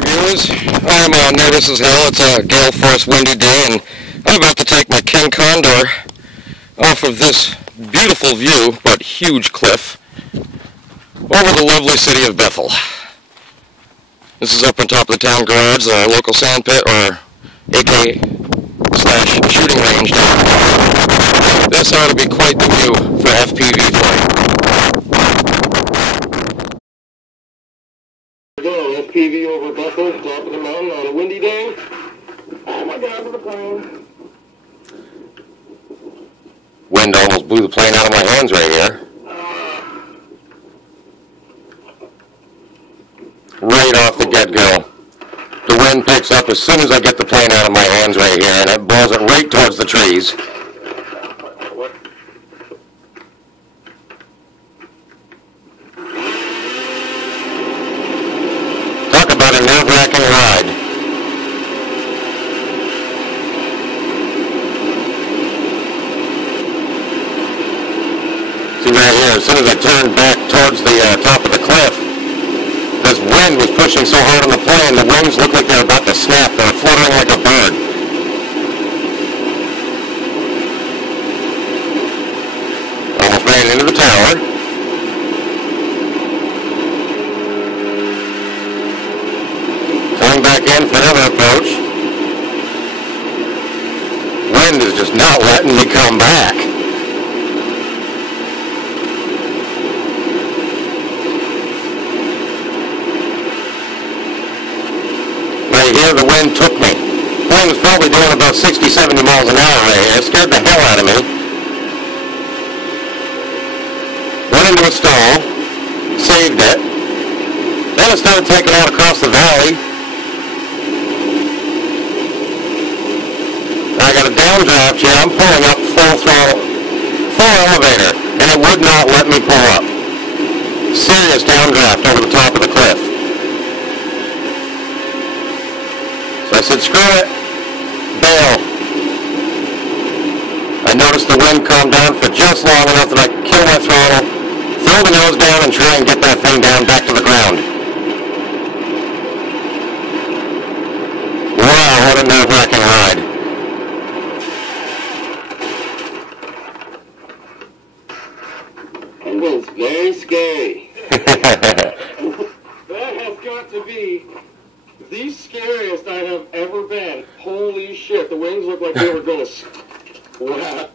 dear viewers. I'm nervous as hell. It's a gale force windy day, and I'm about to take my King Condor off of this beautiful view, but huge cliff, over the lovely city of Bethel. This is up on top of the town garage, the local sand pit, or AK/shooting range. This ought to be quite the view for FPV flight. FPV over Bethel, top of the mountain on a windy day. Oh my God, with the plane. Wind almost blew the plane out of my hands right here. Right off the get-go. The wind picks up as soon as I get the plane out of my hands right here, and it blows it right towards the trees. Talk about a nerve-wracking ride. See right here, as soon as I turned back towards the top of the cliff, this wind was pushing so hard on the plane, the wings looked like they were about to snap. They were fluttering like a bird. Almost ran into the tower. Coming back in for another approach. Wind is just not letting me come back. Right here, the wind took me. The plane was probably doing about 60, 70 miles an hour right here. It scared the hell out of me. Went into a stall, saved it. Then it started taking out across the valley. I got a downdraft here. I'm pulling up full throttle, full elevator, and it would not let me pull up. Serious downdraft over the top of the cliff. So I said, screw it, bail. I noticed the wind calmed down for just long enough that I could kill my throttle, throw the nose down, and try and get that thing down back to the ground. Wow, what a nerve-wracking ride. It was very scary. That has got to be the scariest I have ever been. Holy shit, the wings look like they were going to... Wow.